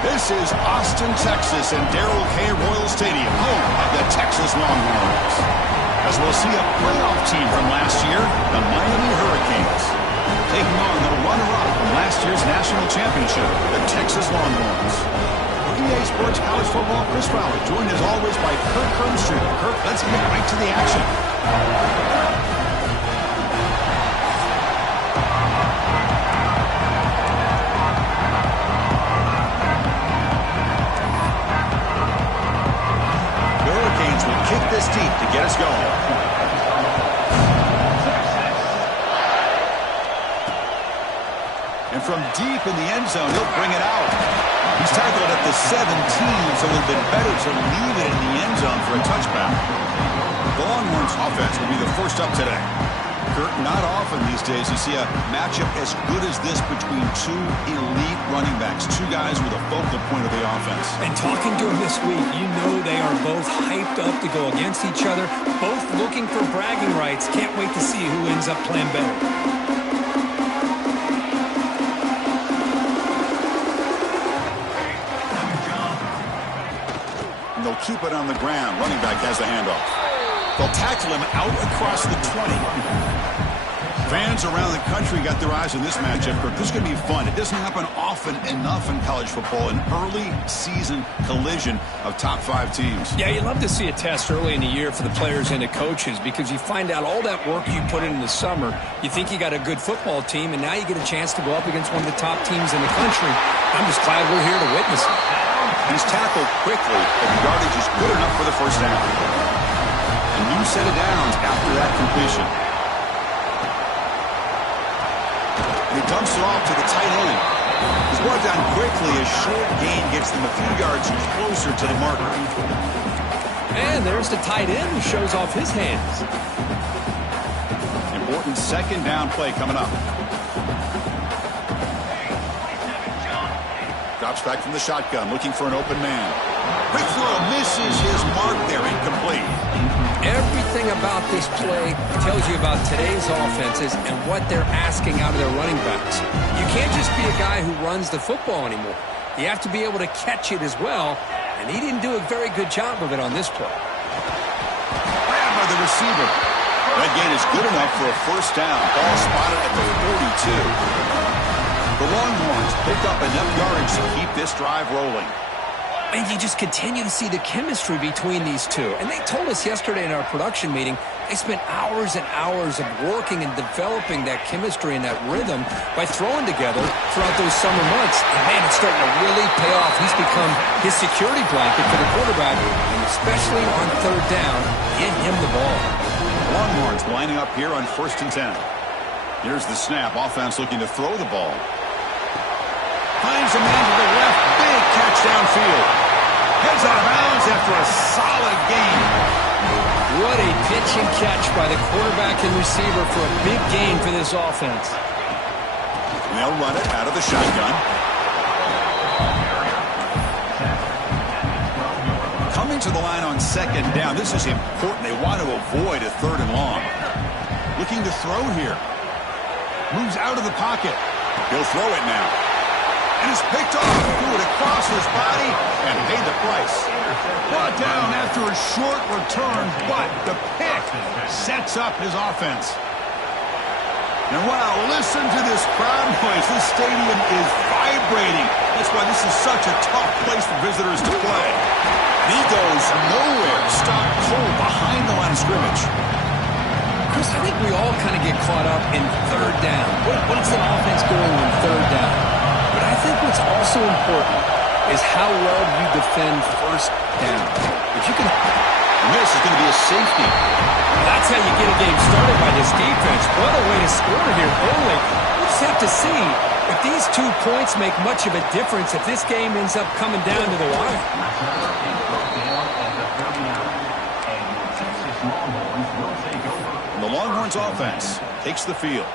This is Austin, Texas, and Darrell K. Royal Stadium, home of the Texas Longhorns. As we'll see a playoff team from last year, the Miami Hurricanes, taking on the runner-up from last year's national championship, the Texas Longhorns. For EA Sports College Football, Chris Fowler, joined as always by Kirk Hermstreet. Kirk, let's get right to the action. Kick this deep to get us going. And from deep in the end zone, he'll bring it out. He's tackled at the 17, so it would have been better to leave it in the end zone for a touchback. The Longhorns offense will be the first up today. Kurt, not often these days you see a matchup as good as this between two elite running backs, two guys with a focal point of the offense. And talking to him this week, you know they are both hyped up to go against each other, both looking for bragging rights. Can't wait to see who ends up playing better. And they'll keep it on the ground. Running back has the handoff. They'll tackle him out across the 20. Fans around the country got their eyes on this matchup. This is going to be fun. It doesn't happen often enough in college football, an early season collision of top 5 teams. Yeah, you love to see a test early in the year for the players and the coaches because you find out all that work you put in the summer. You think you got a good football team, and now you get a chance to go up against one of the top teams in the country. I'm just glad we're here to witness it. He's tackled quickly, but the yardage is good enough for the first down. A new set of downs after that completion. And he dumps it off to the tight end. He's brought down quickly. A short gain gets them a few yards closer to the marker. And there's the tight end who shows off his hands. Important second down play coming up. Drops back from the shotgun, looking for an open man. Quick throw, misses his mark there, incomplete. Everything about this play tells you about today's offenses and what they're asking out of their running backs. You can't just be a guy who runs the football anymore. You have to be able to catch it as well, and he didn't do a very good job of it on this play. Grabbed by the receiver. That gain is good enough for a first down. Ball spotted at the 42. The Longhorns picked up enough yardage to keep this drive rolling. And you just continue to see the chemistry between these two. And they told us yesterday in our production meeting, they spent hours and hours of working and developing that chemistry and that rhythm by throwing together throughout those summer months. And man, it's starting to really pay off. He's become his security blanket for the quarterback, and especially on third down, get him the ball. Longhorns lining up here on 1st and 10. Here's the snap. Offense looking to throw the ball. Finds a man to the left. Big catch downfield. Heads out of bounds after a solid gain. What a pitch and catch by the quarterback and receiver for a big gain for this offense. And they'll run it out of the shotgun. Coming to the line on 2nd down. This is important. They want to avoid a 3rd and long. Looking to throw here. Moves out of the pocket. He'll throw it now. And is picked off. Threw it across his body and paid the price. Brought down after a short return, but the pick sets up his offense. And wow, listen to this crowd noise. This stadium is vibrating. That's why this is such a tough place for visitors to play. And he goes nowhere. Stopped cold behind the line of scrimmage. Chris, I think we all kind of get caught up in 3rd down. What's the offense doing in 3rd down? But I think what's also important is how well you defend 1st down. If you can... And this is going to be a safety. That's how you get a game started by this defense. What a way to score here early. We'll just have to see if these 2 points make much of a difference if this game ends up coming down to the wire. The Longhorns offense takes the field.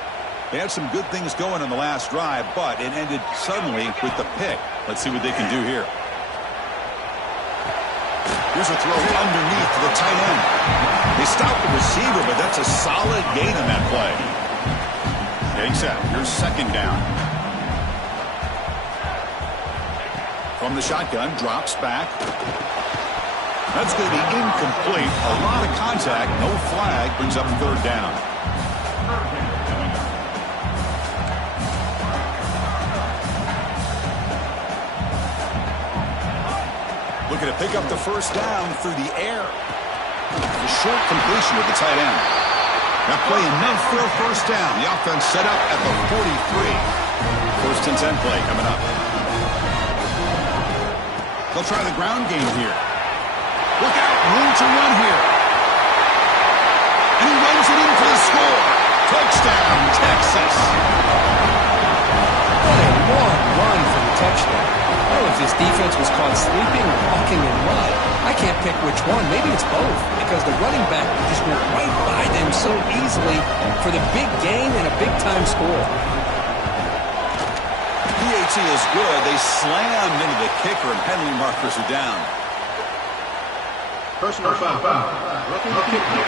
They had some good things going on the last drive, but it ended suddenly with the pick. Let's see what they can do here. Here's a throw underneath to the tight end. They stopped the receiver, but that's a solid gain on that play. Getting set. Here's 2nd down. From the shotgun, drops back. That's going to be incomplete. A lot of contact, no flag, brings up third down. Looking to pick up the first down through the air. A short completion with the tight end. That play enough for a first down. The offense set up at the 43. First and 10 play coming up. They'll try the ground game here. Look out, room to run here. And he runs it in for the score. Touchdown, Texas. What a long run for the touchdown. I don't know if this defense was caught sleeping or walking in mud. I can't pick which one. Maybe it's both, because the running back just went right by them so easily for the big gain and a big-time score. Y18 is good. They slammed into the kicker, and penalty markers are down. Personal foul. Rookie defense.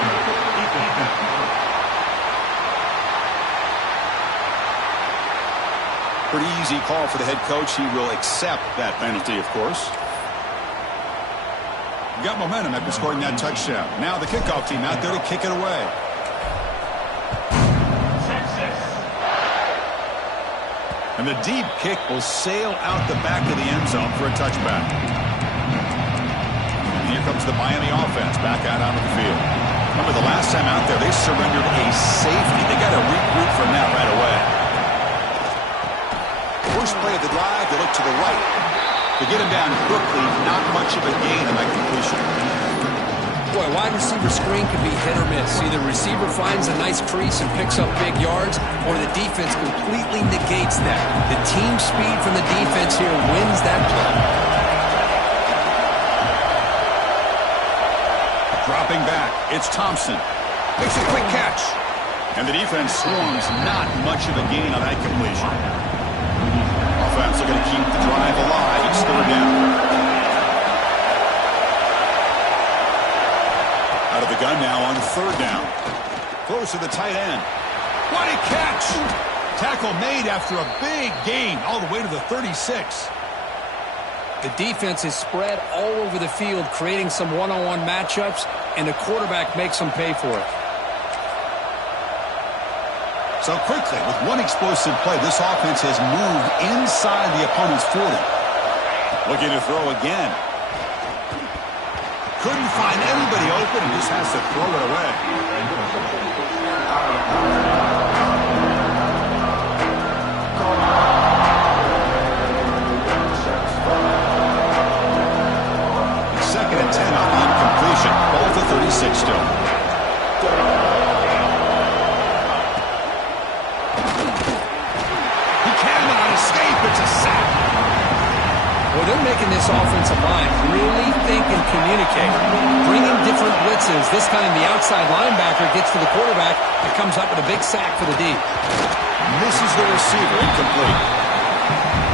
Pretty easy call for the head coach. He will accept that penalty, of course. Got momentum after scoring that touchdown. Now the kickoff team out there to kick it away. And the deep kick will sail out the back of the end zone for a touchback. And here comes the Miami offense back out onto the field. Remember the last time out there, they surrendered a safety. They got to regroup from that right away. First play of the drive, they look to the right. They get him down quickly, not much of a gain on that completion. Boy, wide receiver screen can be hit or miss. Either receiver finds a nice crease and picks up big yards, or the defense completely negates that. The team speed from the defense here wins that play. Dropping back, it's Thompson. Makes a quick catch. And the defense swarms, not much of a gain on that completion. Offense looking to keep the drive alive. It's third down. Out of the gun now on third down. Close to the tight end. What a catch! Tackle made after a big gain all the way to the 36. The defense is spread all over the field, creating some one-on-one matchups, and the quarterback makes them pay for it. So quickly, with one explosive play, this offense has moved inside the opponent's 40. Looking to throw again. Couldn't find anybody open and just has to throw it away. Second and 10 on the incompletion. Ball to 36 still. It's a sack. Well, they're making this offensive line really think and communicate. Bringing different blitzes. This time the outside linebacker gets to the quarterback and comes up with a big sack for the D. Misses the receiver. Incomplete.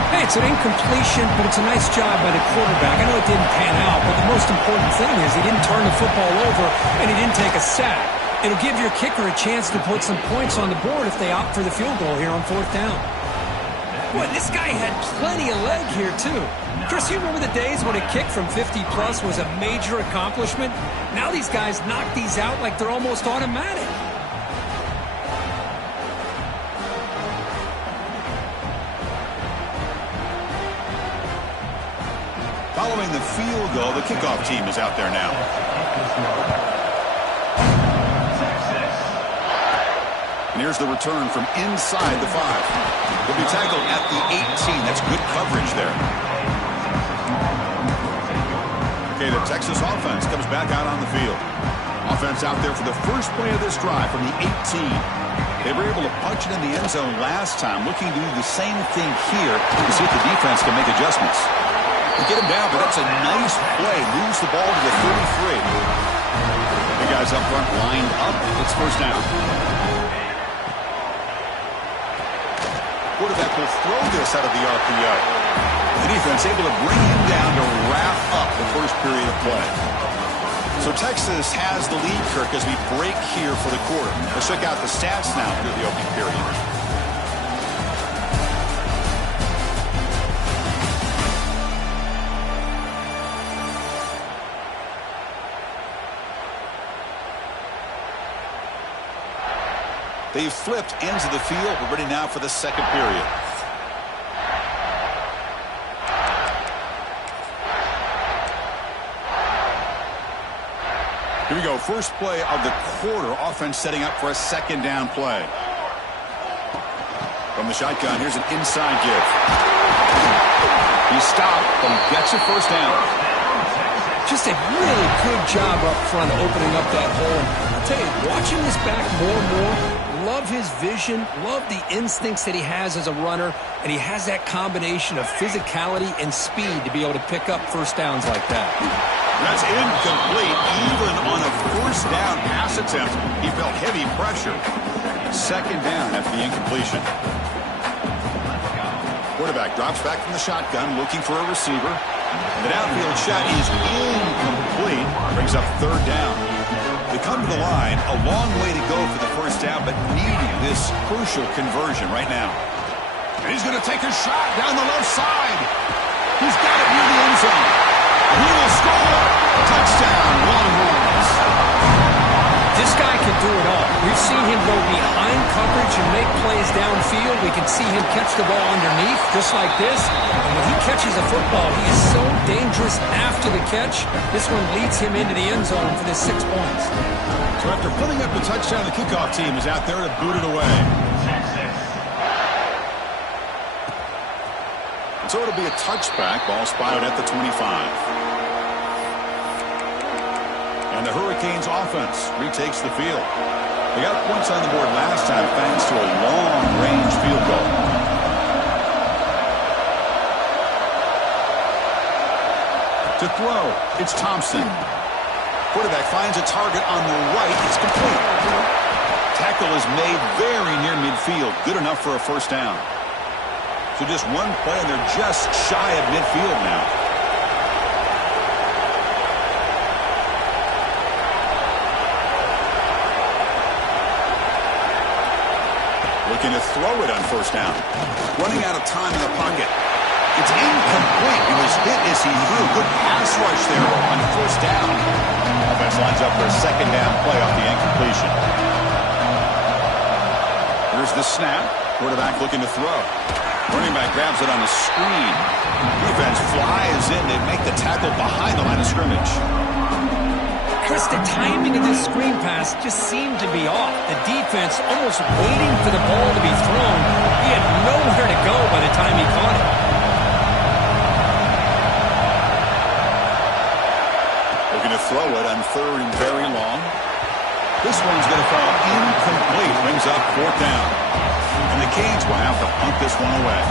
Hey, it's an incompletion, but it's a nice job by the quarterback. I know it didn't pan out, but the most important thing is he didn't turn the football over and he didn't take a sack. It'll give your kicker a chance to put some points on the board if they opt for the field goal here on fourth down. Boy, this guy had plenty of leg here, too. Chris, you remember the days when a kick from 50-plus was a major accomplishment? Now these guys knock these out like they're almost automatic. Following the field goal, the kickoff team is out there now. And here's the return from inside the 5. Will be tackled at the 18. That's good coverage there. Okay, the Texas offense comes back out on the field. Offense out there for the first play of this drive from the 18. They were able to punch it in the end zone last time, looking to do the same thing here to see if the defense can make adjustments. They get him down, but that's a nice play. Moves the ball to the 33. The guys up front lined up. It's first down. Quarterback will throw this out of the RPO. The defense able to bring him down to wrap up the first period of play. So Texas has the lead, Kirk, as we break here for the quarter. Let's check out the stats now through the opening period. They've flipped ends of the field. We're ready now for the second period. Here we go. First play of the quarter. Offense setting up for a second down play. From the shotgun, here's an inside give. He stopped, but he gets a first down. Just a really good job up front opening up that hole. I'll tell you, watching this back more and more, love his vision, love the instincts that he has as a runner, and he has that combination of physicality and speed to be able to pick up first downs like that. That's incomplete. Even on a first down pass attempt, he felt heavy pressure. Second down after the incompletion. Quarterback drops back from the shotgun, looking for a receiver. And the downfield shot is incomplete. Brings up third down. They come to the line, a long way to go for the first down, but needing this crucial conversion right now. And he's going to take a shot down the left side. He's got it near the end zone. He will score. Touchdown, Longhorns. This guy can do it all. We've seen him go behind coverage and make plays downfield. We can see him catch the ball underneath, just like this. And when he catches a football, he is so dangerous after the catch. This one leads him into the end zone for the 6 points. So after putting up the touchdown, the kickoff team is out there to boot it away. So it'll be a touchback. Ball spotted at the 25. And the Hurricanes offense retakes the field. They got points on the board last time thanks to a long-range field goal. To throw, it's Thompson. Quarterback finds a target on the right. It's complete. Tackle is made very near midfield. Good enough for a first down. So just one play, and they're just shy of midfield now. Looking to throw it on first down. Running out of time in the pocket. It's incomplete. He was hit as he threw. Good pass rush there on first down. Offense lines up for a second down play off the incompletion. Here's the snap. Quarterback looking to throw. Running back grabs it on the screen. Defense flies in. They make the tackle behind the line of scrimmage. Chris, the timing of this screen pass just seemed to be off. The defense almost waiting for the ball to be thrown. He had nowhere to go by the time he caught it. Looking to throw it on third and very long. This one's going to fall incomplete. Brings up fourth down. And the Canes will have to punt this one away.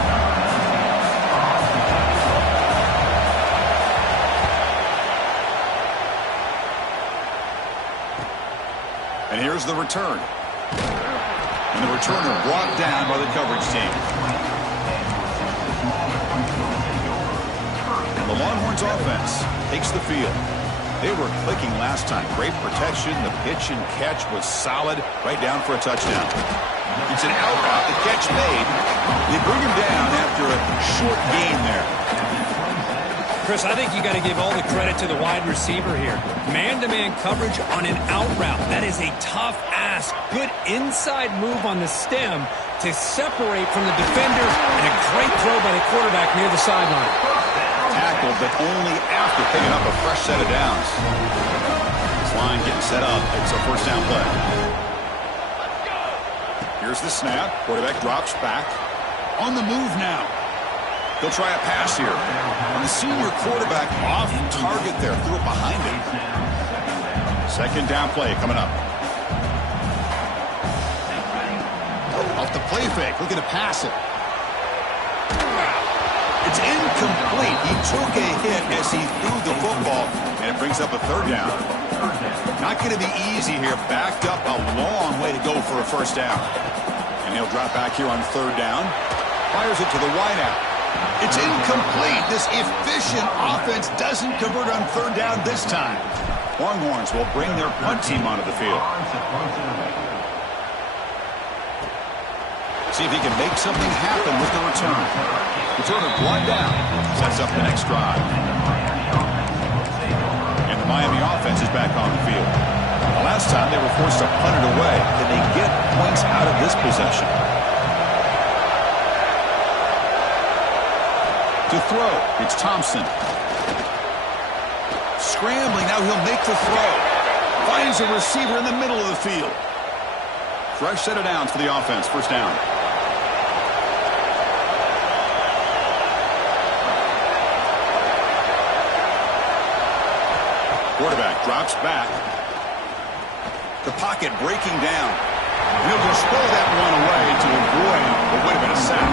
And here's the return. And the returner brought down by the coverage team. The Longhorns offense takes the field. They were clicking last time. Great protection. The pitch and catch was solid. Right down for a touchdown. It's an out route. The catch made. They bring him down after a short gain there. Chris, I think you got to give all the credit to the wide receiver here. Man-to-man coverage on an out route. That is a tough ask. Good inside move on the stem to separate from the defender, and a great throw by the quarterback near the sideline. Tackled, but only after picking up a fresh set of downs. This line getting set up. It's a first down play. Here's the snap. Quarterback drops back. On the move now. He'll try a pass here. And the senior quarterback off target there. Threw it behind him. Second down play coming up. Off the play fake. Looking to pass it. It's incomplete. He took a hit as he threw the football. And it brings up a third down. Not going to be easy here. Backed up a long way to go for a first down. And he'll drop back here on third down. Fires it to the wideout. It's incomplete. This efficient offense doesn't convert on third down this time. Longhorns will bring their punt team onto the field. See if he can make something happen with the return. Returner brought down. Sets up the next drive. And the Miami offense is back on the field. The last time they were forced to punt it away. Can they get points out of this possession? To throw, it's Thompson. Scrambling, now he'll make the throw. Finds a receiver in the middle of the field. Fresh set of downs for the offense, first down. Quarterback drops back. The pocket breaking down. He'll just throw that one away to avoid what would have been a sack.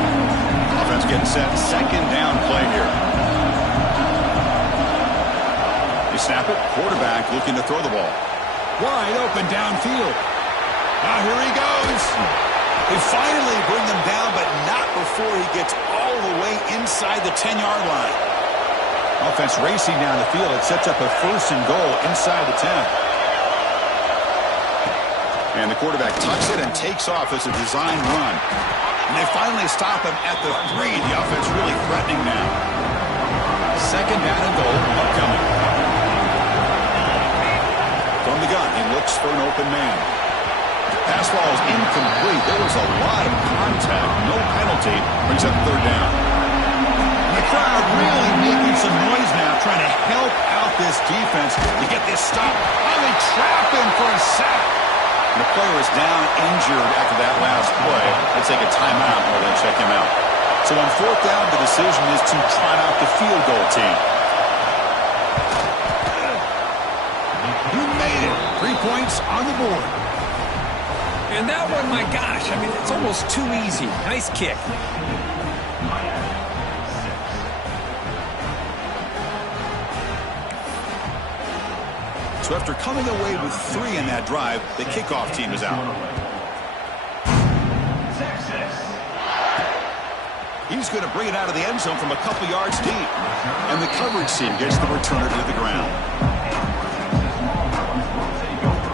Offense getting set. Second down play here. They snap it. Quarterback looking to throw the ball. Wide open downfield. Now here he goes. They finally bring them down, but not before he gets all the way inside the 10-yard line. Offense racing down the field. It sets up a first and goal inside the 10. And the quarterback tucks it and takes off as a design run. And they finally stop him at the 3. The offense really threatening now. Second down and goal upcoming. From the gun, he looks for an open man. Pass ball is incomplete. There was a lot of contact. No penalty. Brings up third down. The crowd really making some noise now, trying to help out this defense to get this stop. Oh, they trap him for a sack. The player is down injured after that last play. They take a timeout while they check him out. So on fourth down, the decision is to trot out the field goal team. You made it. 3 points on the board. And that one, my gosh, I mean, it's almost too easy. Nice kick. So after coming away with 3 in that drive, the kickoff team is out. He's going to bring it out of the end zone from a couple yards deep. And the coverage team gets the returner to the ground.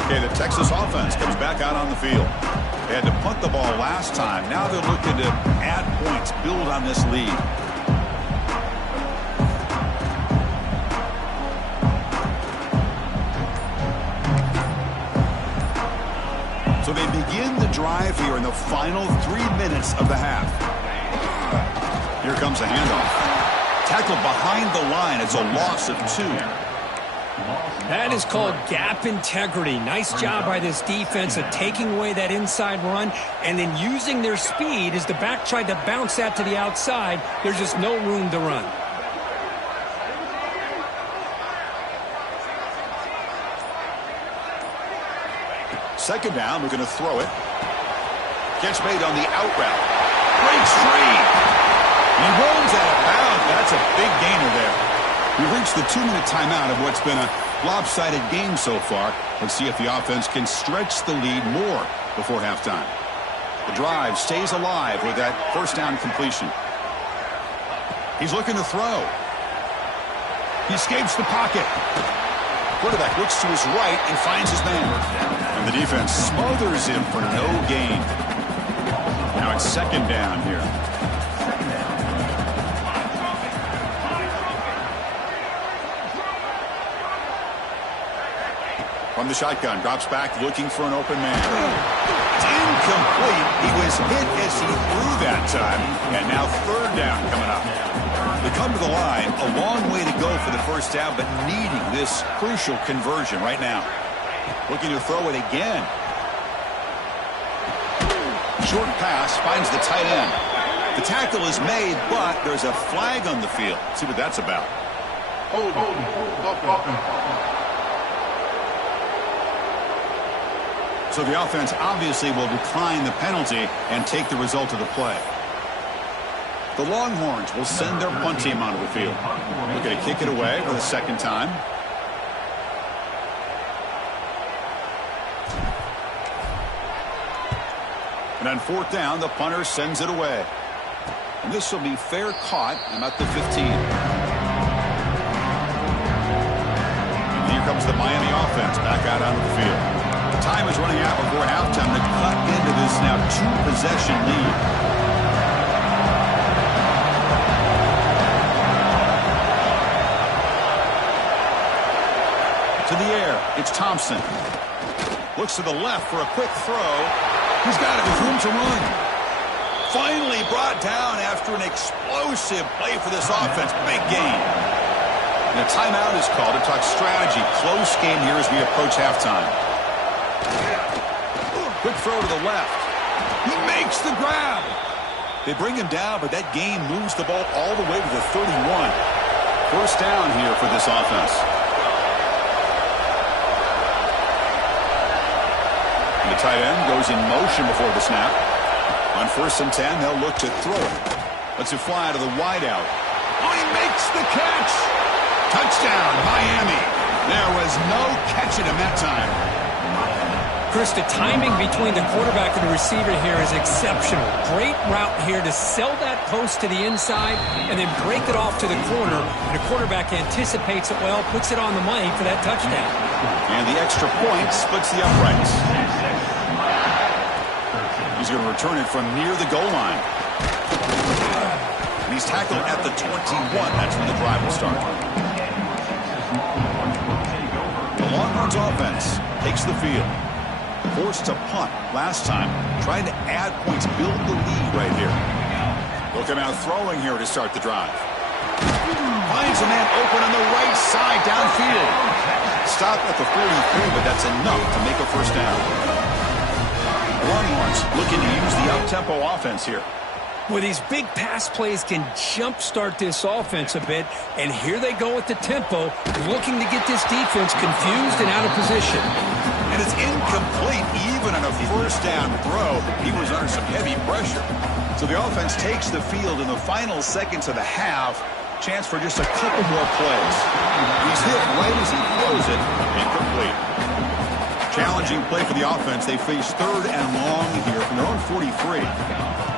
Okay, the Texas offense comes back out on the field. They had to punt the ball last time. Now they're looking to add points, build on this lead. So they begin the drive here in the final 3 minutes of the half. Here comes a handoff. Tackled behind the line. It's a loss of 2. That is called gap integrity. Nice job by this defense of taking away that inside run and then using their speed as the back tried to bounce that to the outside. There's just no room to run. Second down, we're going to throw it. Catch made on the out route. Breaks free. He rolls out of bounds. That's a big gainer there. We've reached the 2-minute timeout of what's been a lopsided game so far. Let's see if the offense can stretch the lead more before halftime. The drive stays alive with that first down completion. He's looking to throw. He escapes the pocket. Quarterback looks to his right and finds his man. And the defense smothers him for no gain. Now it's second down here. From the shotgun, drops back, looking for an open man. It's incomplete. He was hit as he threw that time. And now third down coming up. They come to the line, a long way to go for the first down, but needing this crucial conversion right now. Looking to throw it again. Short pass, finds the tight end. The tackle is made, but there's a flag on the field. Let's see what that's about. So the offense obviously will decline the penalty and take the result of the play. The Longhorns will send their punt team onto the field. Looking to kick it away for the second time. And on fourth down, the punter sends it away. And this will be fair caught about the 15. And here comes the Miami offense back out onto the field. Time is running out before halftime to cut into this now 2-possession lead. To the air, it's Thompson. Looks to the left for a quick throw. He's got it with room to run. Finally brought down after an explosive play for this offense. Big gain. And a timeout is called to talk strategy. Close game here as we approach halftime. Quick throw to the left. He makes the grab. They bring him down, but that gain moves the ball all the way to the 31. First down here for this offense. And the tight end goes in motion before the snap. On 1st and 10, they'll look to throw it. Lets it fly to the wideout. Oh, he makes the catch. Touchdown, Miami. There was no catching him that time. Chris, the timing between the quarterback and the receiver here is exceptional. Great route here to sell that post to the inside and then break it off to the corner. And the quarterback anticipates it well, puts it on the money for that touchdown. And the extra point splits the uprights. He's going to return it from near the goal line. And he's tackled at the 21. That's when the drive will start. The Longhorns offense takes the field. Forced to punt last time. Trying to add points, build the lead right here. They'll come out throwing here to start the drive. Finds a man open on the right side downfield. Stop at the 43, but that's enough to make a first down. Longhorns looking to use the up-tempo offense here. Well, these big pass plays can jumpstart this offense a bit, and here they go with the tempo, looking to get this defense confused and out of position. And it's incomplete even on a first down throw. He was under some heavy pressure. So the offense takes the field in the final seconds of the half. Chance for just a couple more plays. He's hit right as he throws it. Incomplete. Challenging play for the offense. They face 3rd and long here from their own 43.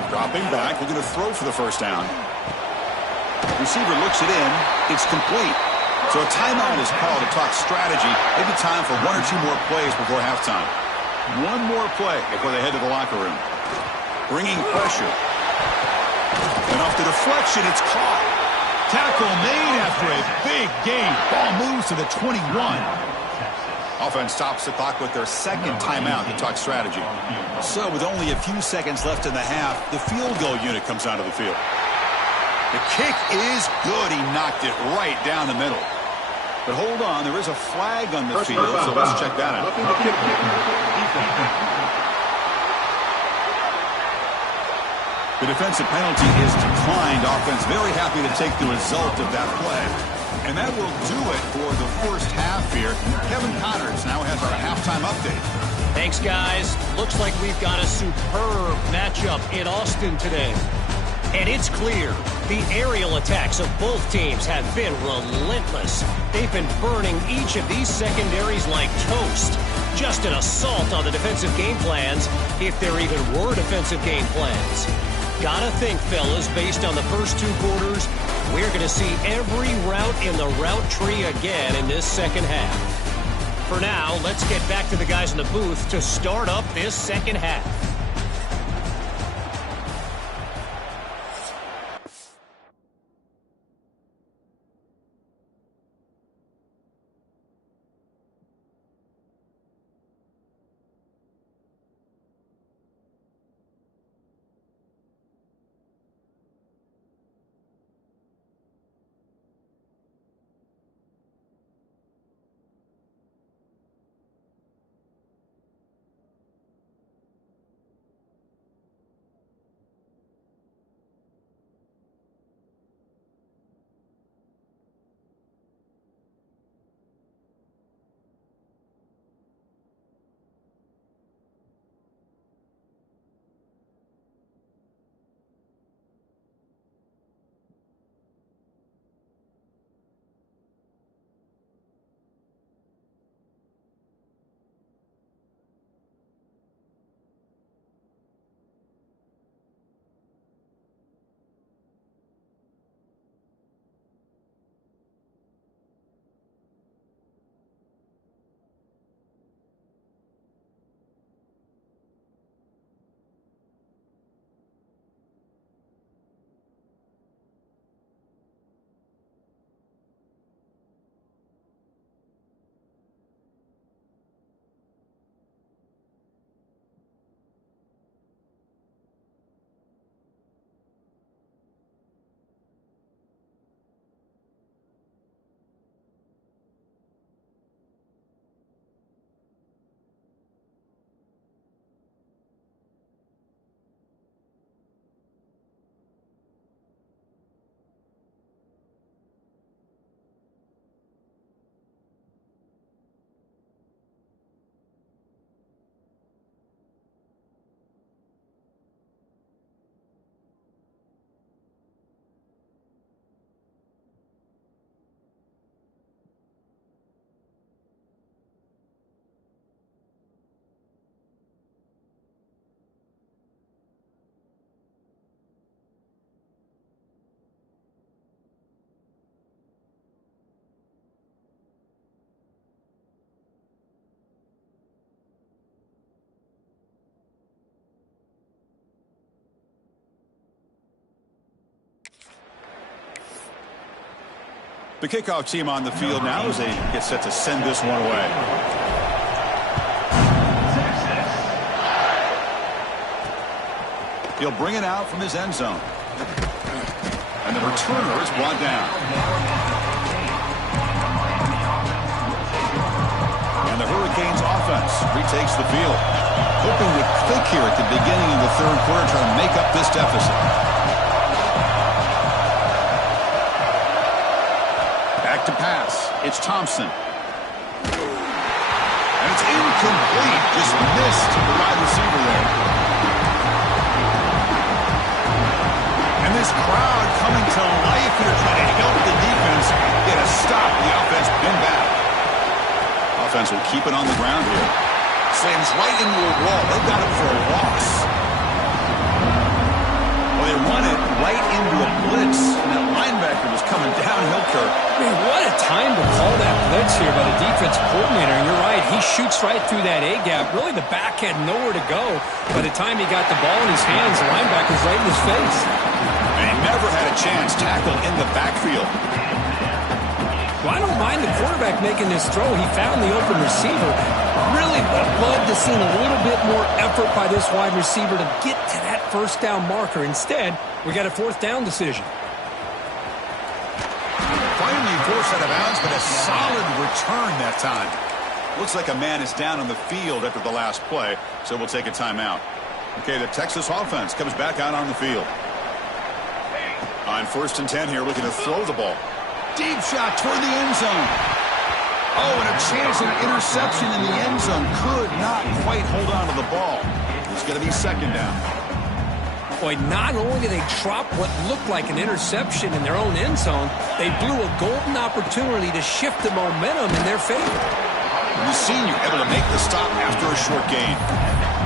Dropping back, looking to throw for the first down. Receiver looks it in. It's complete. So a timeout is called to talk strategy. Maybe time for 1 or 2 more plays before halftime. One more play before they head to the locker room. Bringing pressure. And off the deflection, it's caught. Tackle made after a big gain. Ball moves to the 21. Offense stops the clock with their 2nd timeout to talk strategy. So with only a few seconds left in the half, the field goal unit comes onto the field. The kick is good. He knocked it right down the middle. But hold on, there is a flag on the field, so let's check that out. The defensive penalty is declined. Offense very happy to take the result of that play. And that will do it for the first half here. Kevin Connors now has our halftime update. Thanks, guys. Looks like we've got a superb matchup in Austin today. And it's clear, the aerial attacks of both teams have been relentless. They've been burning each of these secondaries like toast. Just an assault on the defensive game plans, if there even were defensive game plans. Gotta think, fellas, based on the first 2 quarters, we're going to see every route in the route tree again in this second half. For now, let's get back to the guys in the booth to start up this second half. The kickoff team on the field now as they get set to send this one away. He'll bring it out from his end zone. And the returner is brought down. And the Hurricanes offense retakes the field. Hoping to click here at the beginning of the third quarter, trying to make up this deficit. Back to pass. It's Thompson. And it's incomplete. Just missed the wide receiver there. And this crowd coming to life here, trying to help the defense get a stop. The offense been back. Offense will keep it on the ground here. Slams right into a wall. They've got it for a loss. Well, they run it right into a blitz. And that linebacker was coming downhill, Kirk. Man, what a time to call that blitz here by the defense coordinator. And you're right, he shoots right through that A-gap. Really, the back had nowhere to go. By the time he got the ball in his hands, the linebacker's right in his face. And he never had a chance tackled in the backfield. Well, I don't mind the quarterback making this throw. He found the open receiver. Really would have loved to see a little bit more effort by this wide receiver to get to that first down marker. Instead, we got a fourth down decision. Finally forced out of bounds, but a solid return that time. Looks like a man is down on the field after the last play, so we'll take a timeout. Okay, the Texas offense comes back out on the field. On 1st and 10 here, looking to throw the ball. Deep shot toward the end zone. Oh, and a chance at an interception in the end zone. Could not quite hold on to the ball. It's going to be second down. Boy, not only did they drop what looked like an interception in their own end zone, they blew a golden opportunity to shift the momentum in their favor. The senior able to make the stop after a short gain.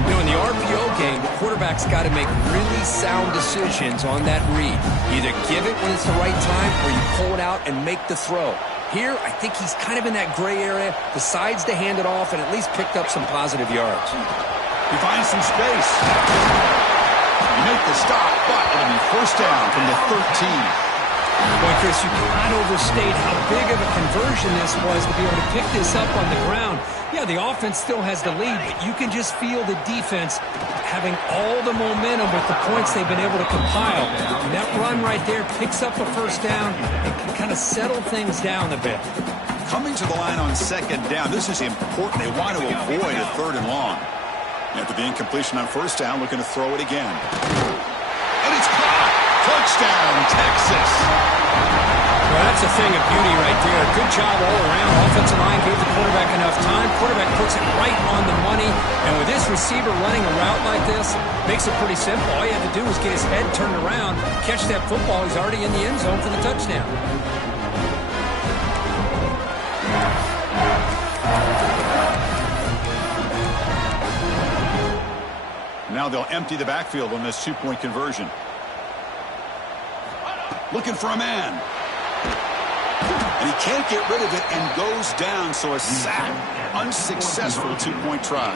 You know, in the RPO game, the quarterback's got to make really sound decisions on that read. Either give it when it's the right time or you pull it out and make the throw. Here, I think he's kind of in that gray area, decides to hand it off and at least picked up some positive yards. He finds some space. You make the stop, but it'll be first down from the 13. Boy, Chris, you cannot overstate how big of a conversion this was to be able to pick this up on the ground. Yeah, the offense still has the lead, but you can just feel the defense having all the momentum with the points they've been able to compile. And that run right there picks up a first down and can kind of settle things down a bit. Coming to the line on second down, this is important. They want to avoid a 3rd and long. After the incompletion on first down, looking to throw it again. And it's caught! Touchdown, Texas! Well, that's a thing of beauty right there. Good job all around. Offensive line gave the quarterback enough time. Quarterback puts it right on the money. And with this receiver running a route like this, makes it pretty simple. All you have to do is get his head turned around, catch that football. He's already in the end zone for the touchdown. Now they'll empty the backfield on this 2-point conversion. Looking for a man. And he can't get rid of it and goes down, so a sack. Unsuccessful 2-point try.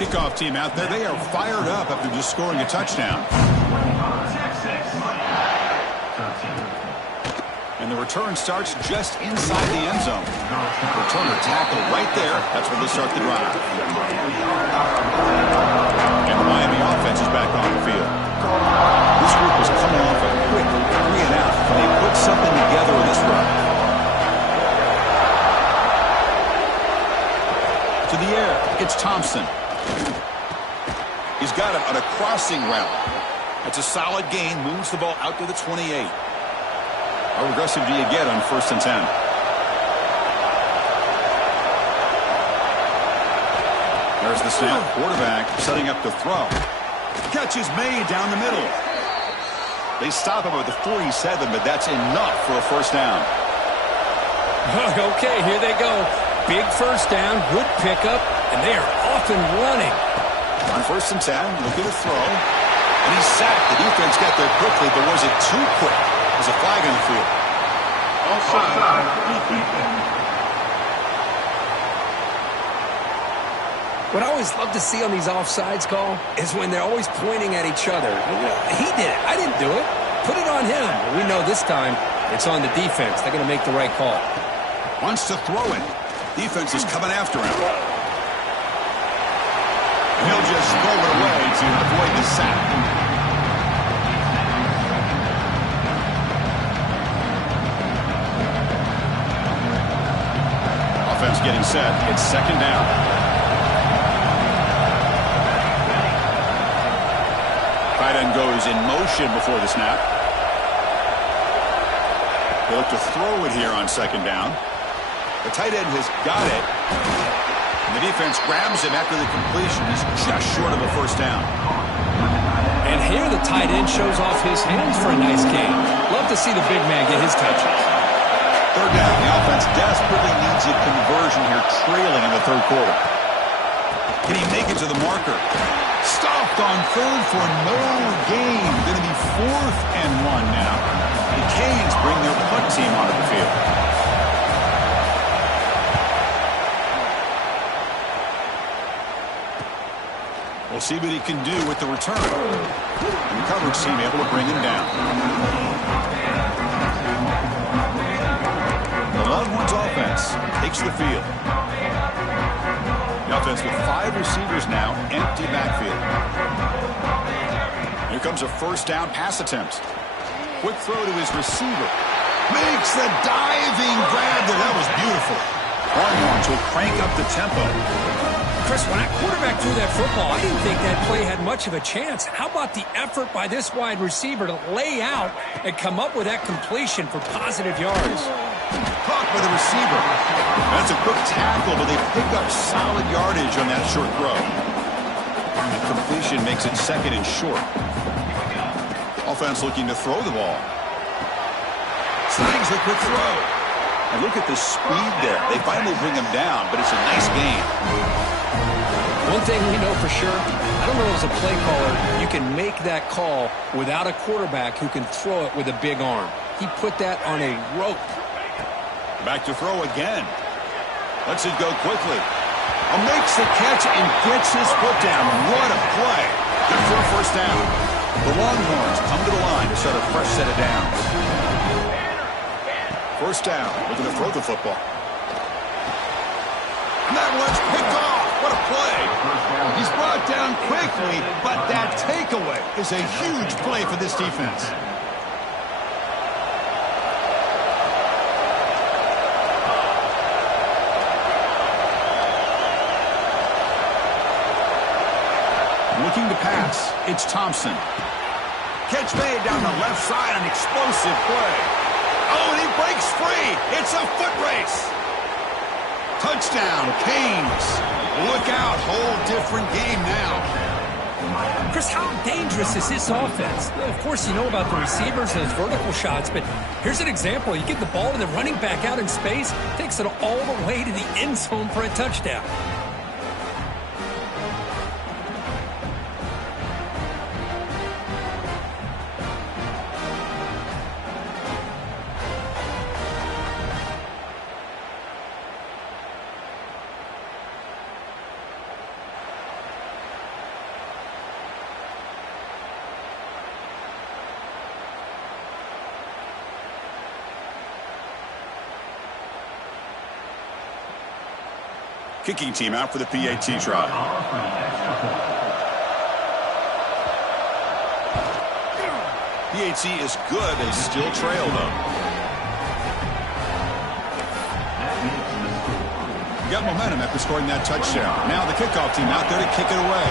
Kickoff team out there, they are fired up after just scoring a touchdown. And the return starts just inside the end zone. Returner tackled right there. That's where they start the drive. And the Miami offense is back on the field. This group was coming off a quick 3-and-out. They put something together in this run. To the air, it's Thompson. He's got it on a crossing route. That's a solid gain, moves the ball out to the 28. How aggressive do you get on 1st and 10? There's the snap. Quarterback setting up to throw. Catch is made down the middle. They stop him at the 47, but that's enough for a first down. Okay, here they go. Big first down, good pickup, and they are off and running. On 1st and 10, looking to throw. And he's sacked. The defense got there quickly, but was it too quick? There's a flag on the field. What I always love to see on these offsides call is when they're always pointing at each other. He did it. I didn't do it. Put it on him. We know this time It's on the defense. They're going to make the right call. Wants to throw it. Defense is coming after him. He'll just throw it away to avoid the sack. Offense getting set. It's second down. Tight end goes in motion before the snap. They look to throw it here on second down. The tight end has got it. And the defense grabs him after the completion. He's just short of a first down. And here the tight end shows off his hands for a nice gain. Love to see the big man get his touches. Third down. The offense desperately needs a conversion here, trailing in the third quarter. Can he make it to the marker? Stopped on third for no gain. Going to be 4th and 1 now. The Canes bring their punt team onto the field. We'll see what he can do with the return. And the coverage team able to bring him down. The Longhorns offense takes the field. The offense with 5 receivers now, empty backfield. Here comes a first down pass attempt. Quick throw to his receiver. Makes the diving grab there. That was beautiful. Longhorns will crank up the tempo. Chris, when that quarterback threw that football, I didn't think that play had much of a chance. How about the effort by this wide receiver to lay out and come up with that completion for positive yards? Caught by the receiver. That's a quick tackle, but they pick up solid yardage on that short throw. The completion makes it second and short. Offense looking to throw the ball. Snags the quick throw. And look at the speed there. They finally bring him down, but it's a nice gain. One thing we know for sure, I don't know as a play caller, you can make that call without a quarterback who can throw it with a big arm. He put that on a rope. Back to throw again. Lets it go quickly. Makes the catch and gets his foot down. What a play. Good for a first down. The Longhorns come to the line to start a fresh set of downs. First down. Looking to throw the football. And that one's picked off. What a play. He's brought down quickly, but that takeaway is a huge play for this defense. Looking to pass. It's Thompson. Catch made down the left side, an explosive play. Oh, and he breaks free. It's a foot race. Touchdown, Canes. Look out, whole different game now. Chris, how dangerous is this offense? Of course, you know about the receivers and his vertical shots, but here's an example. You get the ball to the running back out in space, takes it all the way to the end zone for a touchdown. Kicking team out for the PAT try. PAT is good. They still trail, though. Got momentum after scoring that touchdown. Now the kickoff team out there to kick it away.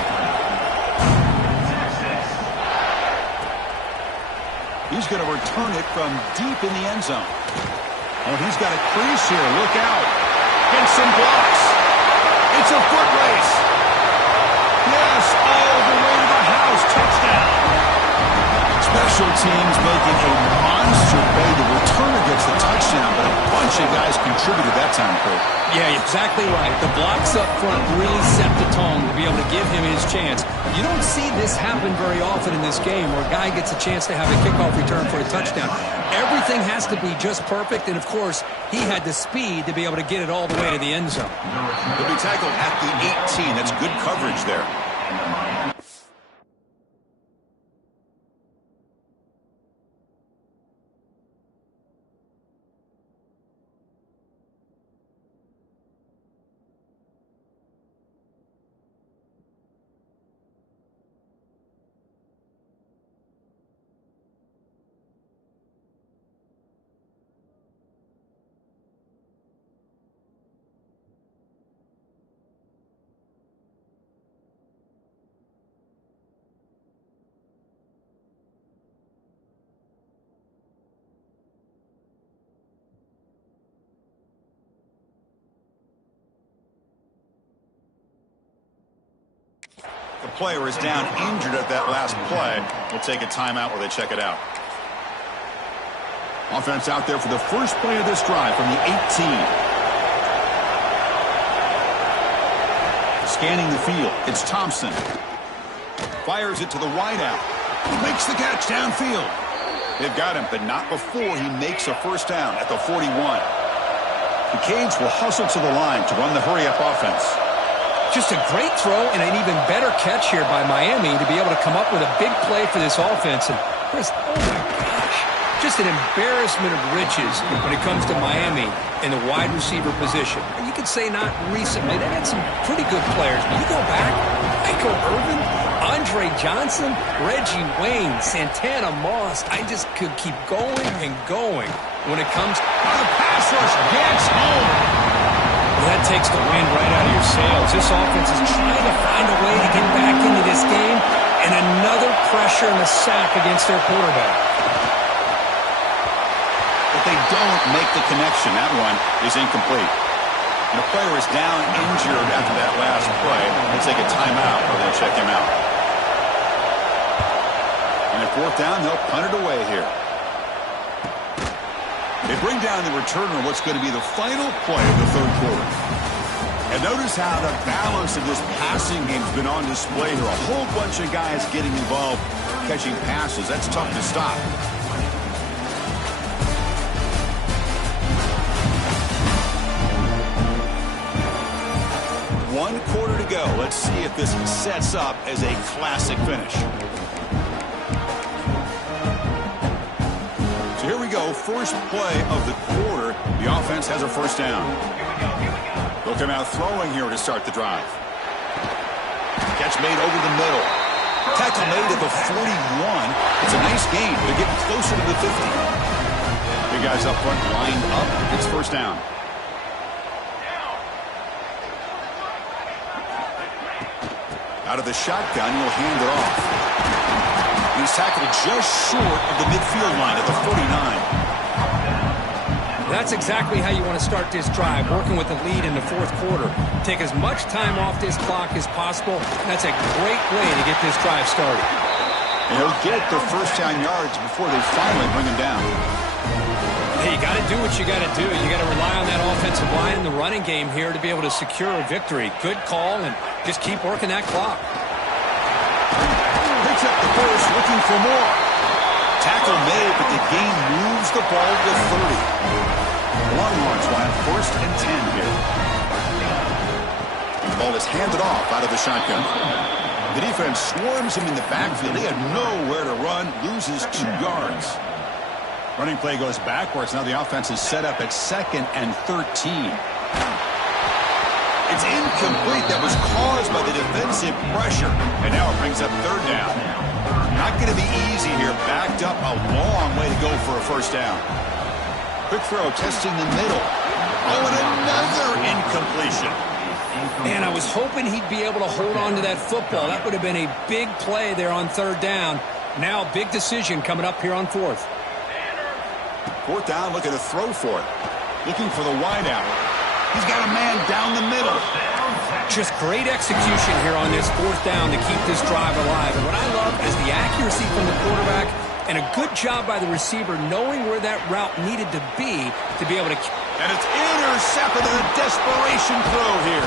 He's going to return it from deep in the end zone. Oh, he's got a crease here. Look out. Gets some blocks. It's a foot race. Yes, all the way to the house. Touchdown. Special teams making a monster play. The returner gets the touchdown, but a bunch of guys contributed that time, Cole. Yeah, exactly right. The blocks up front really set the tone to be able to give him his chance. You don't see this happen very often in this game where a guy gets a chance to have a kickoff return for a touchdown. Everything has to be just perfect, and of course, he had the speed to be able to get it all the way to the end zone. He'll be tackled at the 18. That's good coverage there. player is down injured at that last play. We'll take a timeout while they check it out. Offense out there for the first play of this drive from the 18. Scanning the field, it's Thompson. Fires it to the wideout. Makes the catch downfield. They've got him, but not before he makes a first down at the 41. The Canes will hustle to the line to run the hurry-up offense. Just a great throw and an even better catch here by Miami to be able to come up with a big play for this offense. And Chris, oh my gosh, just an embarrassment of riches when it comes to Miami in the wide receiver position. You could say not recently. They had some pretty good players. But you go back, Michael Irvin, Andre Johnson, Reggie Wayne, Santana Moss. I just could keep going and going when it comes to the pass rush gets home. Well, that takes the wind right out of your sails. This offense is trying to find a way to get back into this game, and another pressure and a sack against their quarterback. But they don't make the connection. That one is incomplete. And the player is down injured after that last play. We'll take a timeout while they check him out. And at fourth down, they'll punt it away here. They bring down the returner what's going to be the final play of the third quarter. And notice how the balance of this passing game has been on display here. A whole bunch of guys getting involved catching passes. That's tough to stop. One quarter to go. Let's see if this sets up as a classic finish. So here we go. First play of the quarter. The offense has a first down. They'll come out throwing here to start the drive. Catch made over the middle. Tackle made at the 41. It's a nice gain. They're getting closer to the 50. Big guys up front lined up. It's first down. Out of the shotgun, he'll hand it off. He's tackled just short of the midfield line at the 49. That's exactly how you want to start this drive, working with the lead in the fourth quarter. Take as much time off this clock as possible. That's a great way to get this drive started. And he'll get the first down yards before they finally bring him down. Hey, you got to do what you got to do. You got to rely on that offensive line in the running game here to be able to secure a victory. Good call, and just keep working that clock. Picks up the first, looking for more. Tackle made, but the game moves the ball to 30. Longhorns will have first and 10 here. The ball is handed off out of the shotgun. The defense swarms him in the backfield. He had nowhere to run, loses 2 yards. Running play goes backwards. Now the offense is set up at 2nd and 13. It's incomplete. That was caused by the defensive pressure. And now it brings up third down. Not going to be easy here. Backed up a long way to go for a first down. Quick throw, testing the middle. Oh, and another incompletion. Man, I was hoping he'd be able to hold on to that football. That would have been a big play there on third down. Now, big decision coming up here on fourth. Fourth down, looking to throw for it. Looking for the wideout. He's got a man down the middle. Just great execution here on this fourth down to keep this drive alive. And what I love is the accuracy from the quarterback and a good job by the receiver knowing where that route needed to be able to... And it's intercepted in a desperation throw here.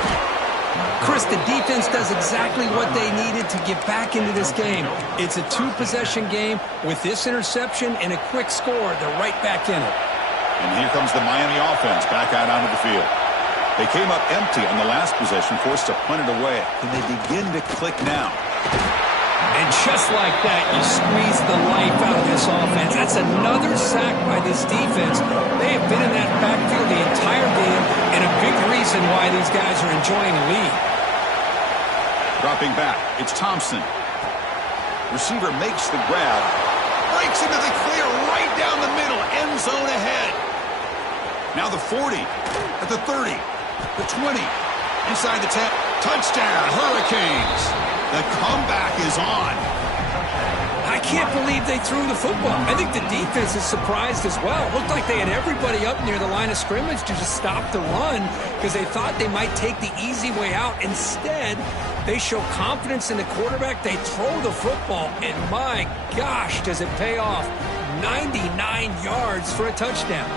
Chris, the defense does exactly what they needed to get back into this game. It's a 2-possession game. With this interception and a quick score, they're right back in it. And here comes the Miami offense back out onto the field. They came up empty on the last possession, forced to punt it away. And they begin to click now. And just like that, you squeeze the life out of this offense. That's another sack by this defense. They have been in that backfield the entire game, and a big reason why these guys are enjoying the lead. Dropping back, it's Thompson. Receiver makes the grab. Breaks into the clear right down the middle. End zone ahead. Now the 40, at the 30, the 20, inside the 10. Touchdown, Hurricanes. The comeback is on. I can't believe they threw the football. I think the defense is surprised as well. It looked like they had everybody up near the line of scrimmage to just stop the run because they thought they might take the easy way out. Instead, they show confidence in the quarterback. They throw the football, and my gosh, does it pay off. 99 yards for a touchdown.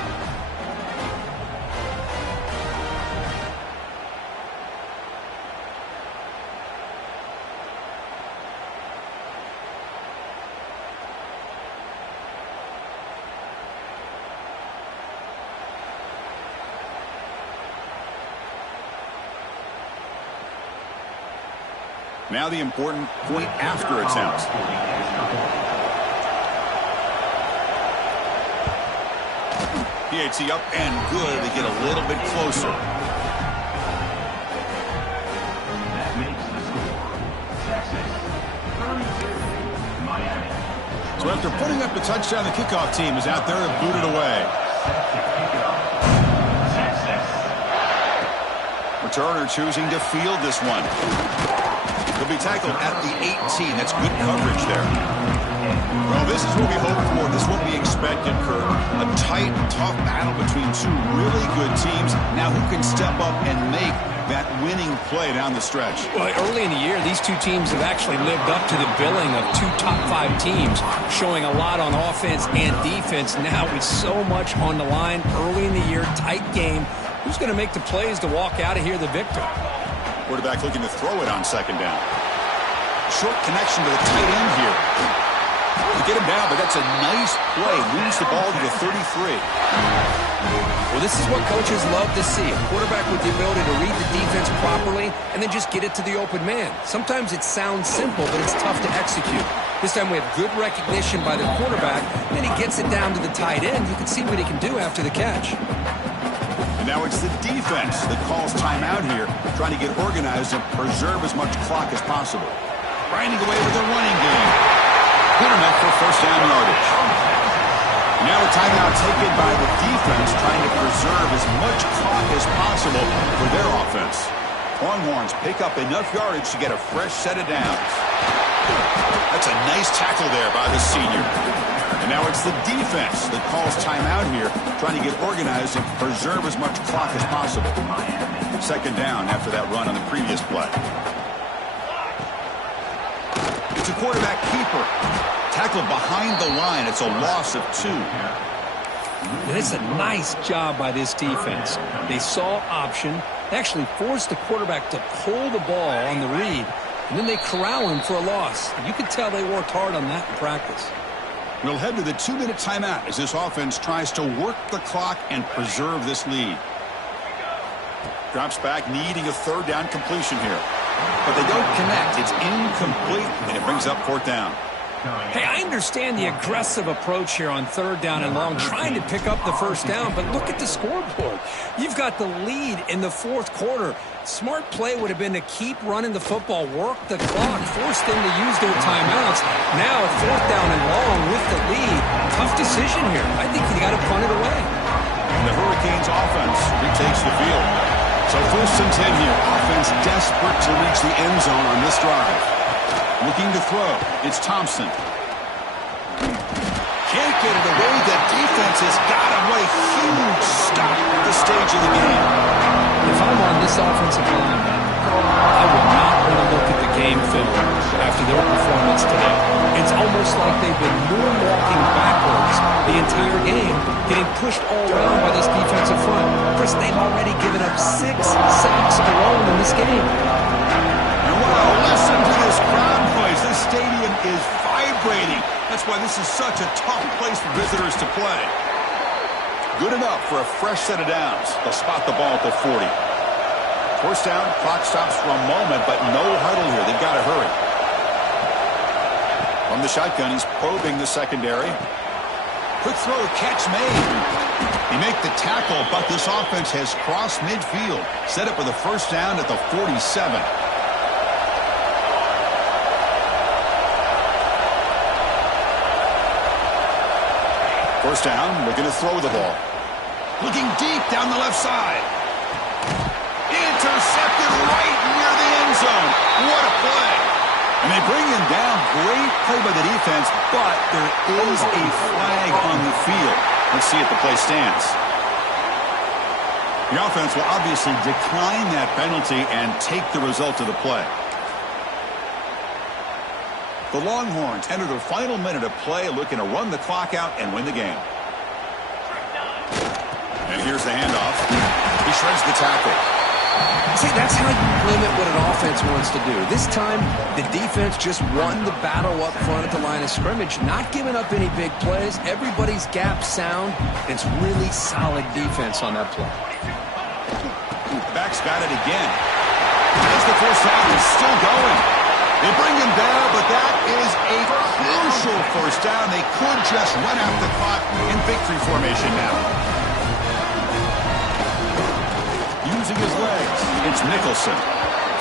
Now the important point after attempt. Y18 up and good. They get a little bit closer. That makes the score. Texas 32, Miami. So after putting up the touchdown, the kickoff team is out there to boot it away. Texas. Returner choosing to field this one. He'll be tackled at the 18. That's good coverage there. Well, this is what we hope for. This is what we expected, Kurt. A tight, tough battle between two really good teams. Now who can step up and make that winning play down the stretch? Well, early in the year, these two teams have actually lived up to the billing of two top-5 teams, showing a lot on offense and defense. Now with so much on the line early in the year, tight game. Who's going to make the plays to walk out of here the victor? Quarterback looking to throw it on second down. Short connection to the tight end here. To get him down, but that's a nice play. Moves the ball to the 33. Well, this is what coaches love to see. A quarterback with the ability to read the defense properly and then just get it to the open man. Sometimes it sounds simple, but it's tough to execute. This time we have good recognition by the quarterback. Then he gets it down to the tight end. You can see what he can do after the catch. And now it's the defense that calls timeout here, trying to get organized and preserve as much clock as possible. Grinding away with the running game. Good enough for first down yardage. Now a timeout taken by the defense, trying to preserve as much clock as possible for their offense. Longhorns pick up enough yardage to get a fresh set of downs. That's a nice tackle there by the senior. And now it's the defense that calls timeout here, trying to get organized and preserve as much clock as possible. Second down after that run on the previous play. It's a quarterback keeper. Tackled behind the line. It's a loss of 2. And it's a nice job by this defense. They saw option. They actually forced the quarterback to pull the ball on the read, and then they corral him for a loss. And you could tell they worked hard on that in practice. We'll head to the 2-minute timeout as this offense tries to work the clock and preserve this lead. Drops back, needing a third down completion here. But they don't connect. It's incomplete, and it brings up fourth down. Hey, I understand the aggressive approach here on third down and long, trying to pick up the first down, but look at the scoreboard. You've got the lead in the fourth quarter. Smart play would have been to keep running the football, work the clock, force them to use their timeouts. Now, fourth down and long with the lead. Tough decision here. I think you got to punt it away. And the Hurricanes offense retakes the field. So first and 10 here. Offense desperate to reach the end zone on this drive. Looking to throw. It's Thompson. Can't get it away. The defense has got him. What a huge stop at the stage of the game. If I'm on this offensive line, I would not want to look at the game film after their performance today. It's almost like they've been moonwalking backwards the entire game, getting pushed all around by this defensive front. Chris, they've already given up 6 sacks alone in this game. And wow, listen to this crowd noise. This stadium is vibrating. That's why this is such a tough place for visitors to play. Good enough for a fresh set of downs. They'll spot the ball at the 40. First down, clock stops for a moment, but no huddle here. They've got to hurry. From the shotgun, he's probing the secondary. Quick throw, catch made. He make the tackle, but this offense has crossed midfield. Set up with a first down at the 47. First down, looking to throw the ball. Looking deep down the left side. Intercepted right near the end zone. What a play. And they bring him down. Great play by the defense, but there is a flag on the field. Let's see if the play stands. The offense will obviously decline that penalty and take the result of the play. The Longhorns enter their final minute of play, looking to run the clock out and win the game. And here's the handoff. He shreds the tackle. See, that's how you limit what an offense wants to do. This time, the defense just won the battle up front at the line of scrimmage, not giving up any big plays. Everybody's gap sound. It's really solid defense on that play. Back's got it again. As the first half is still going. They bring him down, but that is a crucial first down. They could just run out the clock in victory formation now. Using his legs, it's Nicholson.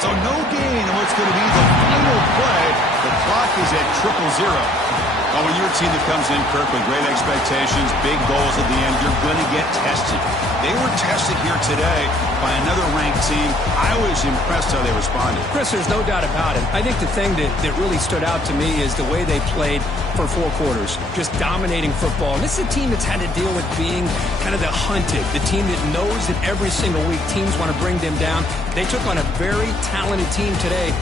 So no gain in what's going to be the final play. The clock is at 0-0. Well, when you're a team that comes in, Kirk, with great expectations, big goals at the end, you're going to get tested. They were tested here today by another ranked team. I was impressed how they responded. Chris, there's no doubt about it. I think the thing that really stood out to me is the way they played for 4 quarters, just dominating football. And this is a team that's had to deal with being kind of the hunted, the team that knows that every single week teams want to bring them down. They took on a very talented team today